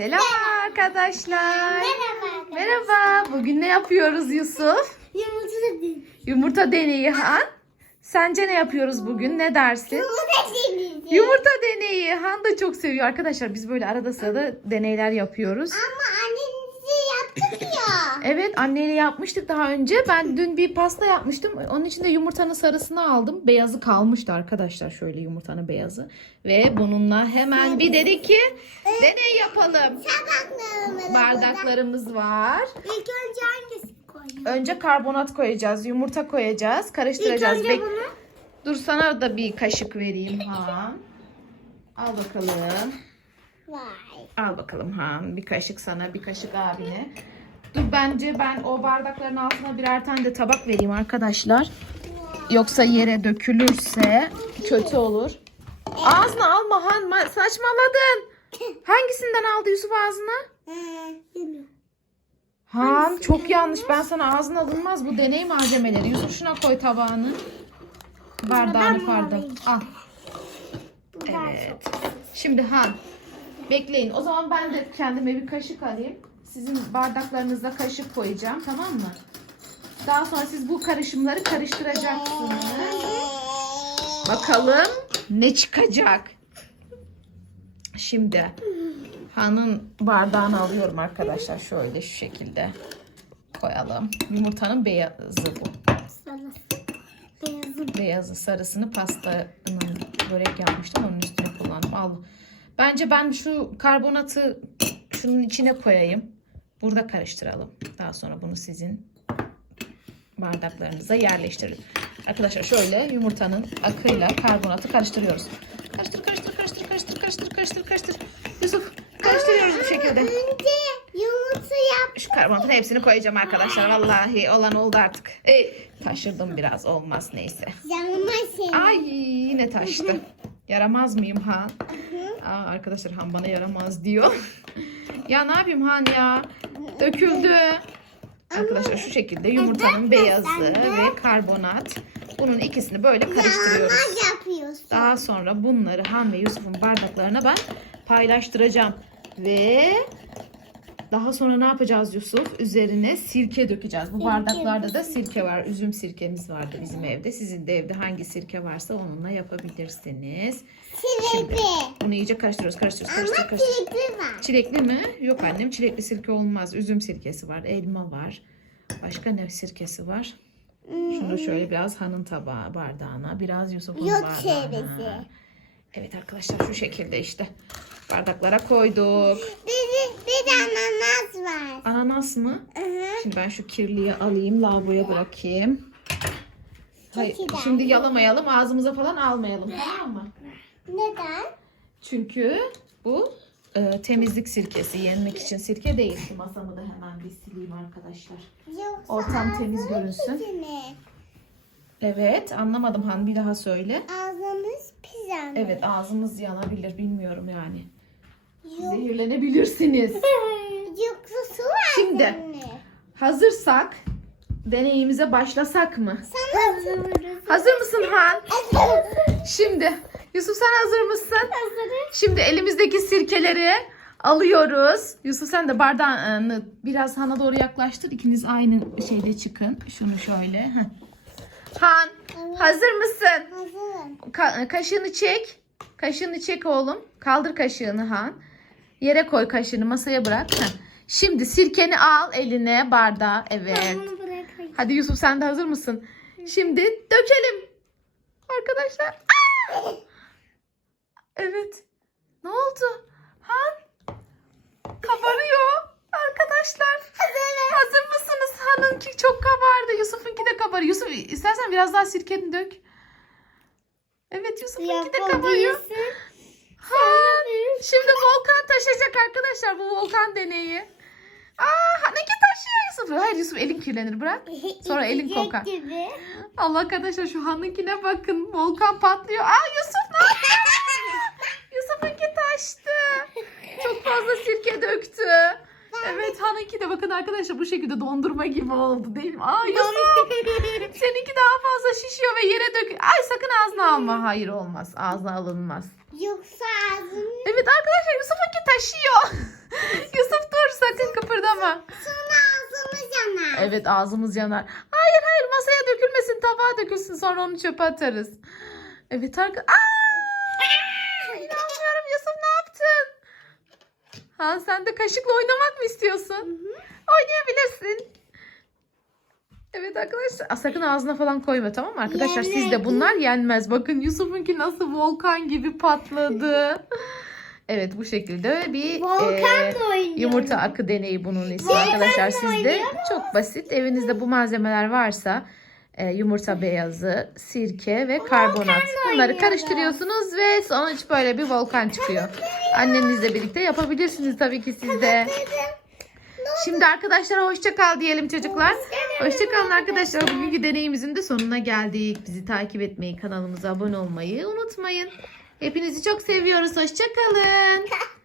Selam arkadaşlar. Merhaba. Merhaba. Bugün ne yapıyoruz Yusuf? Yumurta değil. Yumurta deneyi Han. Sence ne yapıyoruz bugün? Ne dersin? Yumurta değil. Yumurta deneyi. Han da çok seviyor arkadaşlar. Biz böyle arada sırada deneyler yapıyoruz. Ama annenizi yaptık ya. Evet anneyle yapmıştık daha önce. Ben dün bir pasta yapmıştım. Onun için de yumurtanın sarısını aldım. Beyazı kalmıştı arkadaşlar. Şöyle yumurtanın beyazı. Ve bununla hemen bir dedik ki deney yapalım. Bardaklarımız var. İlk önce hangisi koyayım? Önce karbonat koyacağız, yumurta koyacağız, İlk karıştıracağız. önce Bek- bunu. Dur sana da bir kaşık vereyim Han. Al bakalım. Vay. Al bakalım Han. Bir kaşık sana, bir kaşık abine. Dur bence ben o bardakların altına birer tane de tabak vereyim arkadaşlar. Yoksa yere dökülürse kötü olur. Ağzına alma Han. ma- Saçmaladın. Hangisinden aldı Yusuf ağzına? Han çok yanlış. Ben sana ağzına alınmaz bu deney malzemeleri. Yusuf şuna koy tabağını. Bardağını pardon. Al. Evet. Şimdi Han. Bekleyin. O zaman ben de kendime bir kaşık alayım. Sizin bardaklarınıza kaşık koyacağım. Tamam mı? Daha sonra siz bu karışımları karıştıracaksınız. Bakalım ne çıkacak. Şimdi Han'ın bardağını alıyorum arkadaşlar. Şöyle şu şekilde koyalım. Yumurtanın beyazı bu. Sana. Beyazım. Beyazı sarısını pastanın börek yapmıştım. Onun üstüne kullandım. Al. Bence ben şu karbonatı şunun içine koyayım. Burada karıştıralım. Daha sonra bunu sizin bardaklarınıza yerleştirin. Arkadaşlar şöyle yumurtanın akıyla karbonatı karıştırıyoruz. Karıştır, karıştır, karıştır, karıştır, karıştır, karıştır, karıştır. Yusuf karıştırıyoruz bu şekilde. Önce yumurta yap. Şu karbonatın hepsini koyacağım arkadaşlar. Vallahi olan oldu artık. E, taşırdım biraz olmaz neyse. Yanıma seni. Ay yine taştı. Yaramaz mıyım Han? Aa, arkadaşlar Han bana yaramaz diyor. ya ne yapayım Han ya? Döküldü. Arkadaşlar şu şekilde yumurtanın beyazı ve karbonat. Bunun ikisini böyle karıştırıyoruz. Daha sonra bunları Han ve Yusuf'un bardaklarına ben paylaştıracağım. Ve daha sonra ne yapacağız Yusuf? Üzerine sirke dökeceğiz. Bu bardaklarda da sirke var. Üzüm sirkemiz vardı bizim evde. Sizin de evde hangi sirke varsa onunla yapabilirsiniz. Şimdi Çilekli. bunu iyice karıştırıyoruz. Karıştırıyoruz. Ama Karıştırıyoruz. karıştırıyoruz. çilekli var. Çilekli mi? Yok annem çilekli sirke olmaz. Üzüm sirkesi var. Elma var. Başka ne sirkesi var? Şunu şöyle biraz hanın tabağı bardağına, biraz Yusuf'un Yok bardağına. çevresi. Evet arkadaşlar şu şekilde işte bardaklara koyduk. Bir, bir ananas var. Ananas mı? Hı hı. Şimdi ben şu kirliyi alayım, lavaboya bırakayım. Hayır, şimdi yalamayalım, ağzımıza falan almayalım tamam mı? Neden? Çünkü bu e, temizlik sirkesi, yenmek için sirke değil. Şu masamı da hemen bir sileyim arkadaşlar. Yoksa Ortam temiz görünsün. Evet, anlamadım Han bir daha söyle. Ağzımız pizza? Evet, ağzımız yanabilir, bilmiyorum yani. Zehirlenebilirsiniz. Yoksa su var Şimdi. Hazırsak deneyimize başlasak mı? Sen hazırız. Hazır mısın Han? Şimdi Yusuf sen hazır mısın? Hazırız. Şimdi elimizdeki sirkeleri alıyoruz. Yusuf sen de bardağını biraz Han'a doğru yaklaştır. İkiniz aynı şeyde çıkın. Şunu şöyle. Heh. Han hazır mısın? Hazırım. Ka- kaşığını çek. Kaşığını çek oğlum. Kaldır kaşığını Han. Yere koy kaşığını masaya bırak. Heh. Şimdi sirkeni al eline bardağa. Evet. Hadi Yusuf sen de hazır mısın? Şimdi dökelim. Arkadaşlar. Aa! Evet. Ne oldu? Han? Kabarıyor. Arkadaşlar. Hazır mısınız? Han'ınki çok kabardı. Yusuf'unki de kabarıyor. Yusuf istersen biraz daha sirkeni dök. Evet Yusuf'unki de kabarıyor. Han. Şimdi volkan taşıyacak arkadaşlar bu volkan deneyi. Aa Han'ınki taşıyor Yusuf. Hayır Yusuf elin kirlenir bırak. Sonra elin kokar. Allah arkadaşlar şu Han'ınkine bakın. Volkan patlıyor. Aa Yusuf ne yapıyor? Yusuf'unki taştı. Çok fazla sirke döktü. Evet Han'ınki de bakın arkadaşlar bu şekilde dondurma gibi oldu değil mi? Aa Yusuf seninki daha fazla şişiyor ve yere dök. Ay sakın ağzına alma. Hayır olmaz. Ağzına alınmaz. Evet arkadaşlar Yusuf'unki taşıyor. ama. Sonra ağzımız yanar. Evet ağzımız yanar. Hayır hayır masaya dökülmesin tabağa dökülsün sonra onu çöpe atarız. Evet arka... Aa! İnanmıyorum Yusuf ne yaptın? Ha sen de kaşıkla oynamak mı istiyorsun? Oynayabilirsin. Evet arkadaşlar Aa, sakın ağzına falan koyma tamam mı arkadaşlar? Sizde Yemedim. bunlar yenmez. Bakın Yusuf'unki nasıl volkan gibi patladı. Evet bu şekilde bir Volkan oynuyor. Yumurta akı deneyi bunun ismi Volkanla arkadaşlar. Sizde çok basit. Evinizde bu malzemeler varsa e, yumurta beyazı, sirke ve karbonat. Bunları karıştırıyorsunuz ve sonuç böyle bir volkan çıkıyor. Annenizle birlikte yapabilirsiniz tabii ki siz de. Şimdi arkadaşlar hoşça kal diyelim çocuklar. Hoşça kalın arkadaşlar. Bugünkü deneyimizin de sonuna geldik. Bizi takip etmeyi, kanalımıza abone olmayı unutmayın. Hepinizi çok seviyoruz. Hoşça kalın.